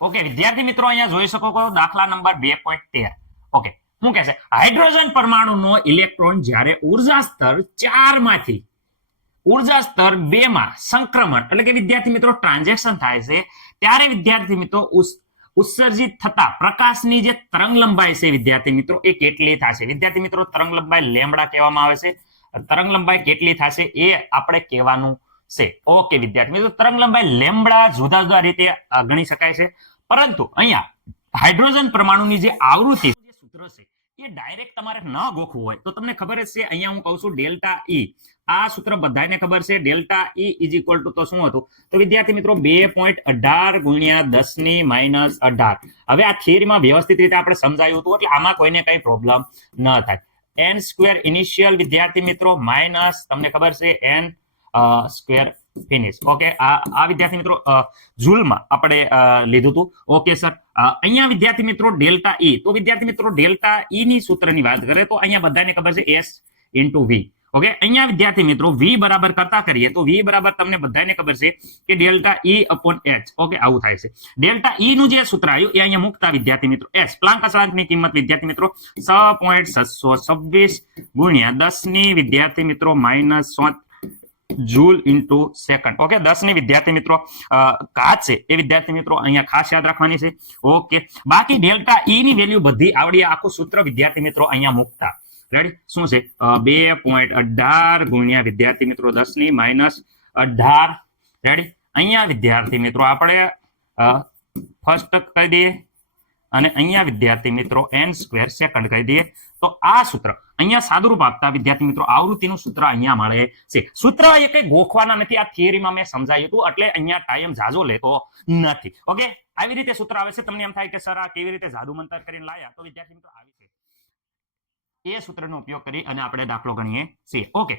Okay વિદ્યાર્થી મિત્રો અહીંયા જોઈ શકો છો દાખલા નંબર 2.13. ઓકે શું કહે છે હાઇડ્રોજન પરમાણુનો ઇલેક્ટ્રોન જ્યારે ઉર્જા સ્તર 4 માંથી ઉર્જા સ્તર 2 માં સંક્રમણ એટલે કે વિદ્યાર્થી મિત્રો ટ્રાન્ઝેક્શન થાય છે ત્યારે વિદ્યાર્થી મિત્રો ઉત્સર્જિત થતા પ્રકાશની જે તરંગ લંબાઈ છે વિદ્યાર્થી મિત્રો એ કેટલી થશે? વિદ્યાર્થી મિત્રો તરંગ લંબાઈ લેમ્બડા કહેવામાં આવે છે. તરંગ લંબાઈ કેટલી થશે એ આપણે કહેવાનું છે. ઓકે વિદ્યાર્થી મિત્રો તરંગ લંબાઈ લેમ્બડા જુદા જુદા રીતે ગણી શકાય છે, પરંતુ અહીંયા હાઇડ્રોજન પરમાણુની જે આવૃત્તિ જે સૂત્ર છે એ ડાયરેક્ટ તમારે ન ગોખવું હોય તો તમને ખબર જ છે. અહીંયા હું કહું છું ડેલ્ટા ઈ. આ સૂત્ર બધાને ખબર છે. Delta E is equal to તો શું હતું? તો વિદ્યાર્થી મિત્રો 2.18 ગુણ્યા 10⁻18. હવે આ થિયરીમાં વ્યવસ્થિત રીતે આપણે સમજાયું હતું એટલે આમાં કોઈને કઈ પ્રોબ્લેમ ન થાય. n સ્ક્વેર ઇનિશિયલ વિદ્યાર્થી મિત્રો માઇનસ તમને ખબર છે n સ્ક્વેર ફિનિશ. ઓકે આ વિદ્યાર્થી મિત્રો જૂલમાં આપણે લીધું હતું. ઓકે સર અહીંયા વિદ્યાર્થી મિત્રો ડેલ્ટા ઈ. તો વિદ્યાર્થી મિત્રો ડેલ્ટા ઈ ની સૂત્રની વાત કરે તો અહીંયા બધાને ખબર છે s ઇન્ટુ વી. ઓકે અહીંયા વિદ્યાર્થી મિત્રો v બરાબર કરતા કરીએ તો v બરાબર તમને બધાને ખબર છે કે delta E upon h. Okay આવું થાય છે. ડેલ્ટા ઈ નું જે સૂત્ર આવ્યું એ અહીંયા મુકતા વિદ્યાર્થી મિત્રો s પ્લાન્ક અચળાંકની કિંમત વિદ્યાર્થી મિત્રો 6.726 ગુણ્યા 10 ની વિદ્યાર્થી મિત્રો minus joule into second. Okay 10 ની વિદ્યાર્થી મિત્રો ઘાત છે એ વિદ્યાર્થી મિત્રો અહીંયા ખાસ યાદ રાખવાની છે. ઓકે બાકી ડેલ્ટા ઈ ની વેલ્યુ બધી આવડી આખું સૂત્ર વિદ્યાર્થી મિત્રો અહીંયા મુકતા. રેડી શું છે 2.18 ગુણ્યા વિદ્યાર્થી મિત્રો 10 ની માઇનસ 18. રેડી અહીંયા વિદ્યાર્થી મિત્રો આપણે ફર્સ્ટ કહી દઈએ અને અહીંયા વિદ્યાર્થી મિત્રો n સ્ક્વેર સેકન્ડ કહી દઈએ. તો આ સૂત્ર અહીંયા સાદુરૂપ આપતા વિદ્યાર્થી મિત્રો આવૃત્તિનું સૂત્ર અહીંયા મળે છે. સૂત્ર એ કઈ ગોખવાના નથી. આ થિયરીમાં મેં સમજાયું હતું એટલે અહીંયા ટાઈમ ઝાઝો લેતો નથી. ઓકે આવી રીતે સૂત્ર આવે છે. તમને એમ થાય કે સર આ કેવી રીતે જાદુ મંતર કરીને લાયા? તો વિદ્યાર્થી મિત્રો આવી છે એ સૂત્રનો ઉપયોગ કરી અને આપણે દાખલો ગણીએ છીએ. ઓકે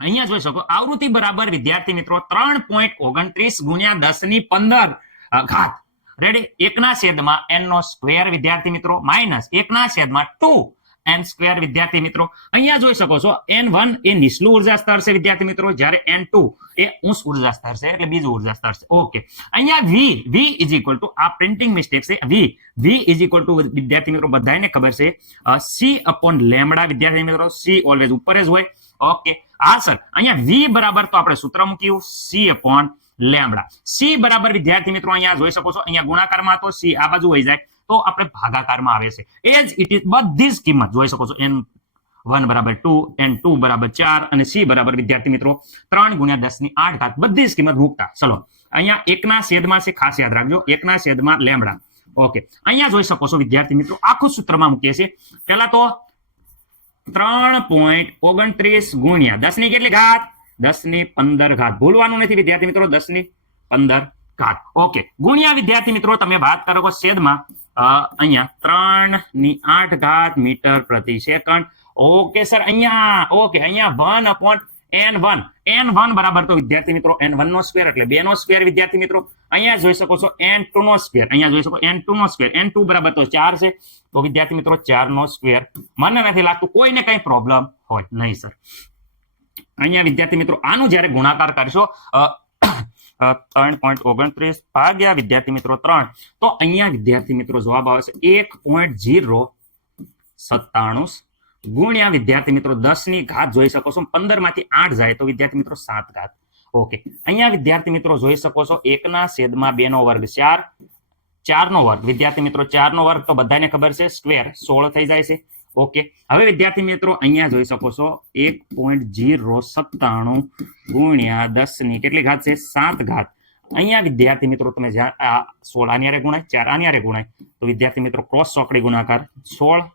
અહીંયા જોઈ શકો આવૃત્તિ બરાબર વિદ્યાર્થી મિત્રો 3.29 ગુણ્યા 10 ની 15 ઘાત. રેડી 1/n નો સ્ક્વેર વિદ્યાર્થી મિત્રો માઇનસ 1/2 n સ્ક્વેર વિદ્યાર્થી મિત્રો. અહીંયા જોઈ શકો છો n1 એ નીચલું ઉર્જા સ્તર છે વિદ્યાર્થી મિત્રો, જ્યારે n2 એ ઉચ્ચ ઉર્જા સ્તર છે એટલે બીજું ઉર્જા સ્તર છે. ઓકે અહીંયા v ઇઝ ઇક્વલ ટુ આ પ્રિન્ટિંગ મિસ્ટેક છે. v ઇઝ ઇક્વલ ટુ વિદ્યાર્થી મિત્રો બધાને ખબર છે c અપોન લેમ્બડા વિદ્યાર્થી મિત્રો. c ઓલવેઝ ઉપર જ હોય. ઓકે હા સર અહીંયા v બરાબર તો આપણે સૂત્ર મૂક્યું c અપોન લેમ્બડા. c બરાબર વિદ્યાર્થી મિત્રો અહીંયા જોઈ શકો છો અહીંયા ગુણાકારમાં તો c આ બાજુ વહી જાય તો આપણે ભાગાકારમાં આવે છે. એ જ ઇટ ઇઝ બધી જ કિંમત જોઈ શકો છો n1 બરાબર 2 n2 બરાબર 4 અને c બરાબર વિદ્યાર્થી મિત્રો 3 ગુણ્યા 10 ની 8 ઘાત બધી જ કિંમત મૂકતા. ચલો અહીંયા 1/છેદમાં છે ખાસ યાદ રાખજો 1/છેદમાં લેમ્બડા. ઓકે અહીંયા જોઈ શકો છો વિદ્યાર્થી મિત્રો આખું સૂત્રમાં મૂકીએ છીએ. પહેલા તો 3.29 ગુણ્યા 10 ની કેટલી ઘાત? 10 ની 15 ઘાત. ભૂલવાનું નથી વિદ્યાર્થી મિત્રો 10 ની 15 ઘાત. ઓકે ગુણ્યા વિદ્યાર્થી મિત્રો તમે વાત કરો કે છેદમાં અહીંયા 3 ની 8 ઘાત મીટર પ્રતિ સેકન્ડ. ઓકે સર અહીંયા ઓકે અહીંયા 1 અપોન n1 બરાબર તો વિદ્યાર્થી મિત્રો n1 નો સ્ક્વેર એટલે 2 નો સ્ક્વેર વિદ્યાર્થી મિત્રો. અહીંયા જોઈ શકો છો n2 નો સ્ક્વેર. અહીંયા જોઈ શકો n2 નો સ્ક્વેર. n2 બરાબર તો 4 છે તો વિદ્યાર્થી મિત્રો 4 નો સ્ક્વેર. મને નથી લાગતું કોઈને કઈ પ્રોબ્લેમ હોય નહીં સર. અહીંયા વિદ્યાર્થી મિત્રો આનું જ્યારે ગુણાકાર કરશો 3.29 ભાગ્યા વિદ્યાર્થી મિત્રો 3 તો અહીંયા વિદ્યાર્થી મિત્રો જવાબ આવે છે 1.097 ગુણ્યા વિદ્યાર્થી મિત્રો 10 ની ઘાત જોઈ શકો છો 15 માંથી 8 જાય તો વિદ્યાર્થી મિત્રો 7 ઘાત. ઓકે અહીંયા વિદ્યાર્થી મિત્રો જોઈ શકો છો 1/2 નો વર્ગ 4 નો વર્ગ વિદ્યાર્થી મિત્રો 4 નો વર્ગ તો બધાને ખબર છે સ્ક્વેર 16 થઈ જાય છે. ઓકે હવે વિદ્યાર્થી મિત્રો અહીંયા જોઈ શકો છો 1.097 ગુણ્યા 10 ની કેટલી ઘાત છે? 7 ઘાત. અહીંયા વિદ્યાર્થી મિત્રો તમે 16 આની હારે ગુણાય 4 આની હારે ગુણાય તો વિદ્યાર્થી મિત્રો ક્રોસ ચોકડી ગુણાકાર 16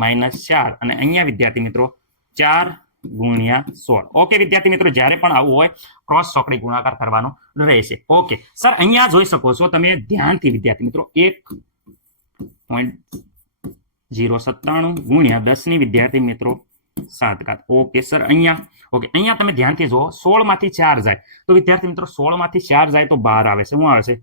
માઇનસ 4 અને અહીંયા વિદ્યાર્થી મિત્રો 4 ગુણ્યા 16. ઓકે વિદ્યાર્થી મિત્રો જ્યારે પણ આવું હોય ક્રોસ ચોકડી ગુણાકાર કરવાનો રહેશે. ઓકે સર અહીંયા જોઈ શકો છો તમે ધ્યાનથી વિદ્યાર્થી મિત્રો 1.097 ગુણ્યા 10 ની વિદ્યાર્થી મિત્રો 7 ઘાત. ઓકે સર અહીંયા તમે ધ્યાનથી જુઓ 16 માંથી 4 જાય તો વિદ્યાર્થી મિત્રો 16 માંથી 4 જાય તો 12 આવે છે. શું આવે છે?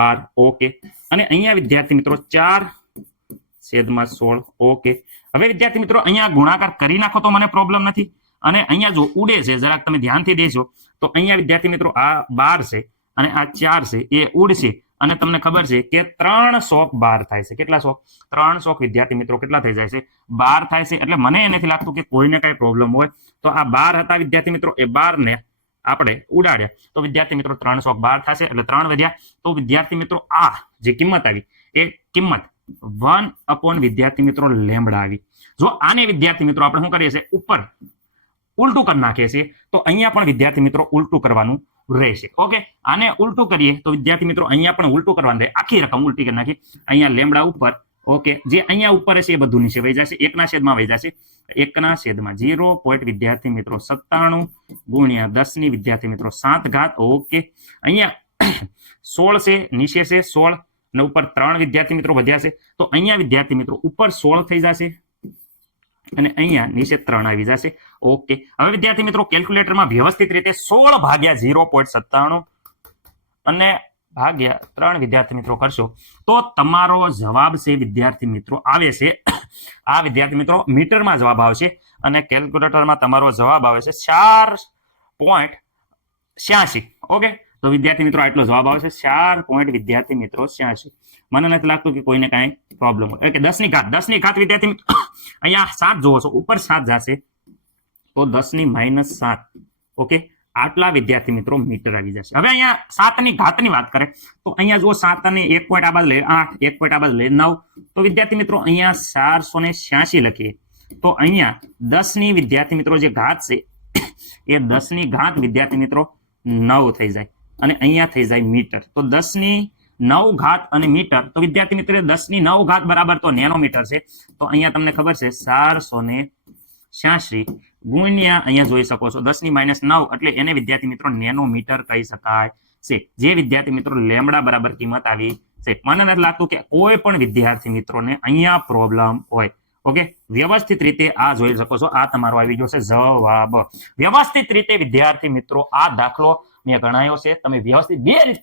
12. ઓકે અને અહીંયા વિદ્યાર્થી મિત્રો 4/16. ઓકે હવે વિદ્યાર્થી મિત્રો અહીંયા ગુણાકાર કરી નાખો તો મને પ્રોબ્લેમ નથી. અને અહીંયા જો ઉડે છે જરાક તમે ધ્યાનથી દેજો તો અહીંયા વિદ્યાર્થી મિત્રો આ 12 છે અને આ 4 છે એ ઉડશે અને તમને ખબર છે કે 3 શોખ 12 થાય છે. કેટલા શોખ? 3 શોખ વિદ્યાર્થી મિત્રો કેટલા થઈ જાય છે? 12 થાય છે. એટલે મને એ નથી લાગતું કે કોઈને કઈ પ્રોબ્લેમ હોય. તો આ 12 હતા વિદ્યાર્થી મિત્રો, એ 12 ને આપણે ઉડાડ્યા તો વિદ્યાર્થી મિત્રો 3 શોખ 12 થશે, એટલે 3 વધ્યા. તો વિદ્યાર્થી મિત્રો આ જે કિંમત આવી એ કિંમત 1 વિદ્યાર્થી મિત્રો લેમ્બડા આવી. જો આને વિદ્યાર્થી મિત્રો આપણે શું કરીએ છીએ, ઉપર ઉલટું કરી નાખીએ છીએ, તો અહીંયા પણ વિદ્યાર્થી મિત્રો ઉલટું કરવાનું રહેશે. ઓકે, આને ઉલટું કરીએ તો વિદ્યાર્થી મિત્રો અહીંયા પણ ઉલટું કરવાનું રહે. આખી રકમ ઉલટી કરી નાખી. અહીંયા લેમ્બડા ઉપર, ઓકે, જે અહીંયા ઉપર હશે એ બધું નીચે વહી જશે, 1/છેદમાં વહી જશે. 1/છેદમાં 0 પોઈન્ટ વિદ્યાર્થી મિત્રો 97 ગુણ્યા 10 ની વિદ્યાર્થી મિત્રો 7 ઘાત. ઓકે, અહીંયા 16 છે, નીચે છે 16 ને ઉપર 3 વિદ્યાર્થી મિત્રો વધ્યા છે. તો અહીંયા વિદ્યાર્થી મિત્રો ઉપર 16 થઈ જશે અને અહીંયા નીચે 3 આવી જશે. ઓકે, હવે વિદ્યાર્થી મિત્રો કેલ્ક્યુલેટરમાં વ્યવસ્થિત રીતે 16 ભાગ્યા 0.97 અને ભાગ્યા 3 વિદ્યાર્થી મિત્રો કરશો તો તમારો જવાબ છે વિદ્યાર્થી મિત્રો આવે છે, આ વિદ્યાર્થી મિત્રો મીટરમાં જવાબ આવશે અને કેલ્ક્યુલેટરમાં તમારો જવાબ આવે છે 4.86. ઓકે, તો વિદ્યાર્થી મિત્રો આટલો જવાબ આવે છે 4 વિદ્યાર્થી મિત્રો 86. મને નથી લાગતું કે કોઈને કાંઈ પ્રોબ્લેમ હોય. કે 10 ની ઘાત વિદ્યાર્થી મિત્રો અહીંયા 7 જોવો છો, ઉપર 7 જશે તો 10 - 7. ઓકે, આટલા વિદ્યાર્થી મિત્રો મીટર આવી જશે. હવે અહીંયા 7 ની ઘાતની વાત કરે તો અહીંયા જો 7 અને 1 પોઈન્ટ આ બાજુ લે 8, 1 પોઈન્ટ આ બાજુ લે 9, તો વિદ્યાર્થી મિત્રો અહીંયા 486 લખીએ તો અહીંયા 10 ની વિદ્યાર્થી મિત્રો જે ઘાત છે એ 10 ની ઘાત વિદ્યાર્થી મિત્રો 9 થઈ જાય અને અહીંયા થઈ જાય મીટર. તો 10 ની 9 ઘાત અને મીટર, તો વિદ્યાર્થી મિત્રો 10 ની 9 ઘાત બરાબર તો નેનોમીટર છે. તો અહીંયા તમને ખબર છે 486 ગુણ્યા અહીંયા જોઈ શકો છો 10 ની -9 એટલે એને વિદ્યાર્થી મિત્રો નેનોમીટર કહી શકાય છે. જે વિદ્યાર્થી મિત્રો લેમ્બડા બરાબર કિંમત આવી છે. મને નથી લાગતું કે કોઈ પણ વિદ્યાર્થી મિત્રોને અહીંયા પ્રોબ્લેમ હોય. ઓકે, વ્યવસ્થિત રીતે આ જોઈ શકો છો, આ તમારો આવી ગયો છે જવાબ. વ્યવસ્થિત રીતે વિદ્યાર્થી મિત્રો આ દાખલો મેં ગણાયો છે. તમે વ્યવસ્થિત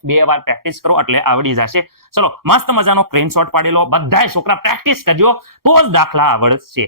બે વાર પ્રેક્ટિસ કરો એટલે આવડી જશે. ચલો, મસ્ત મજાનો સ્ક્રીનશોટ પાડી લો. બધાય છોકરા પ્રેક્ટિસ કરજો તો જ દાખલા આવડશે.